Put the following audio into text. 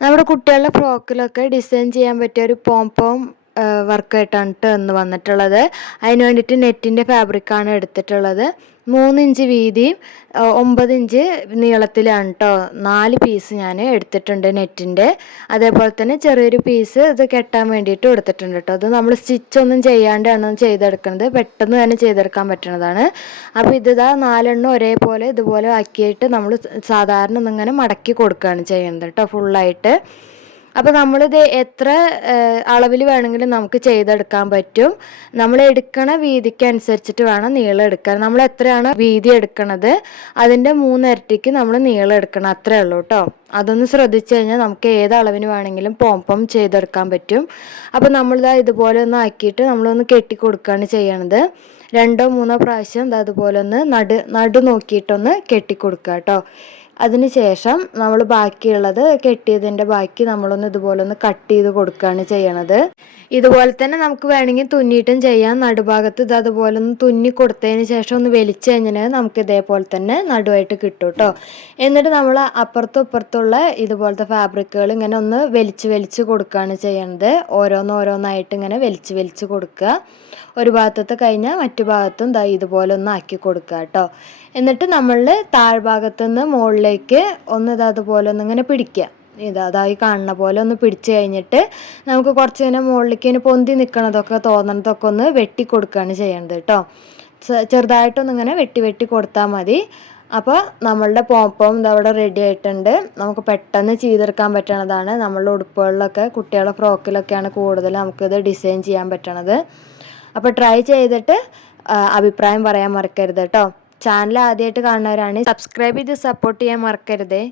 നമ്മുടെ കുട്ടികളുടെ ഫ്രോക്കിലൊക്കെ ഡിസൈൻ ചെയ്യാൻ പറ്റിയ ഒരു പോംപോം വർക്കായിട്ടാണ് കേട്ടോ ഇന്ന് വന്നിട്ടുള്ളത്. അതിന് വേണ്ടിയിട്ട് നെറ്റിൻ്റെ ഫാബ്രിക്കാണ് എടുത്തിട്ടുള്ളത്. 3 ഇഞ്ച് വീതിയും 9 ഇഞ്ച് നീളത്തിലാണ് കേട്ടോ 4 പീസ് ഞാൻ എടുത്തിട്ടുണ്ട് നെറ്റിൻ്റെ. അതേപോലെ തന്നെ ചെറിയൊരു പീസ് ഇത് കെട്ടാൻ വേണ്ടിയിട്ട് എടുത്തിട്ടുണ്ട് കേട്ടോ. അത് നമ്മൾ സ്റ്റിച്ചൊന്നും ചെയ്യാണ്ടാണ് ചെയ്തെടുക്കുന്നത്, പെട്ടെന്ന് തന്നെ ചെയ്തെടുക്കാൻ പറ്റുന്നതാണ്. അപ്പോൾ ഇതാ 4 എണ്ണം ഒരേപോലെ ഇതുപോലെ ആക്കിയിട്ട് നമ്മൾ സാധാരണ ഒന്നിങ്ങനെ മടക്കി കൊടുക്കുകയാണ് ചെയ്യുന്നത് കേട്ടോ ഫുള്ളായിട്ട്. അപ്പോൾ നമ്മളിത് എത്ര അളവിൽ വേണമെങ്കിലും നമുക്ക് ചെയ്തെടുക്കാൻ പറ്റും. നമ്മൾ എടുക്കണ വീതിക്ക് അനുസരിച്ചിട്ട് വേണം നീളം എടുക്കാൻ. നമ്മൾ എത്രയാണ് വീതി എടുക്കണത് അതിൻ്റെ 3 ഇരട്ടിക്ക് നമ്മൾ നീളം എടുക്കണം, അത്രേ ഉള്ളൂ കേട്ടോ. അതൊന്ന് ശ്രദ്ധിച്ചു കഴിഞ്ഞാൽ നമുക്ക് ഏത് അളവിന് വേണമെങ്കിലും പോംപോം ചെയ്തെടുക്കാൻ പറ്റും. അപ്പോൾ നമ്മളിതാ ഇതുപോലെ ഒന്ന് ആക്കിയിട്ട് നമ്മളൊന്ന് കെട്ടി കൊടുക്കുകയാണ് ചെയ്യണത്. 2 3 പ്രാവശ്യം അതുപോലെ ഒന്ന് നടു നോക്കിയിട്ടൊന്ന് കെട്ടിക്കൊടുക്കുക കേട്ടോ. അതിന് ശേഷം നമ്മൾ ബാക്കിയുള്ളത് കെട്ടിയതിൻ്റെ ബാക്കി നമ്മളൊന്ന് ഇതുപോലെ ഒന്ന് കട്ട് ചെയ്ത് കൊടുക്കുകയാണ് ചെയ്യണത്. ഇതുപോലെ തന്നെ നമുക്ക് വേണമെങ്കിൽ തുന്നിയിട്ടും ചെയ്യാം. നടുഭാഗത്ത് ഇത് അതുപോലെ ഒന്ന് തുന്നി കൊടുത്തതിന് ശേഷം ഒന്ന് വലിച്ചു കഴിഞ്ഞാൽ നമുക്ക് ഇതേപോലെ തന്നെ നടുവായിട്ട് കിട്ടും കേട്ടോ. എന്നിട്ട് നമ്മൾ അപ്പുറത്തും ഇപ്പുറത്തുള്ള ഇതുപോലത്തെ ഫാബ്രിക്കുകൾ ഇങ്ങനെ ഒന്ന് വലിച്ച് കൊടുക്കുകയാണ് ചെയ്യണത്. ഓരോന്നായിട്ട് ഇങ്ങനെ വലിച്ച് കൊടുക്കുക. ഒരു ഭാഗത്തത്തെ കഴിഞ്ഞാൽ മറ്റു ഭാഗത്തും ഇതുപോലെ ഒന്ന് ആക്കി കൊടുക്കുക കേട്ടോ. എന്നിട്ട് നമ്മൾ താഴ്ഭാഗത്തു നിന്ന് മുകളിലേക്ക് ഒന്ന് അതുപോലെ ഒന്ന് ഇങ്ങനെ പിടിക്കുക. അതായി കാണുന്ന പോലെ ഒന്ന് പിടിച്ചു കഴിഞ്ഞിട്ട് നമുക്ക് കുറച്ച് ഇങ്ങനെ മുകളിലേക്ക് ഇങ്ങനെ പൊന്തി നിൽക്കണതൊക്കെ തോന്നണതൊക്കെ ഒന്ന് വെട്ടി കൊടുക്കുകയാണ് ചെയ്യേണ്ടത് കേട്ടോ. ചെറുതായിട്ടൊന്നിങ്ങനെ വെട്ടി കൊടുത്താൽ മതി. അപ്പോൾ നമ്മളുടെ പോംപോം ഇതവിടെ റെഡി ആയിട്ടുണ്ട്. നമുക്ക് പെട്ടെന്ന് ചെയ്തെടുക്കാൻ പറ്റണതാണ്. നമ്മളുടെ ഉടുപ്പുകളിലൊക്കെ കുട്ടികളുടെ ഫ്രോക്കിലൊക്കെയാണ് കൂടുതൽ നമുക്കിത് ഡിസൈൻ ചെയ്യാൻ പറ്റണത്. അപ്പോൾ ട്രൈ ചെയ്തിട്ട് അഭിപ്രായം പറയാൻ മറക്കരുത് കേട്ടോ. ചാനൽ ആദ്യമായിട്ട് കാണുന്നവരാണ് സബ്സ്ക്രൈബ് ചെയ്ത് സപ്പോർട്ട് ചെയ്യാൻ മറക്കരുതേ.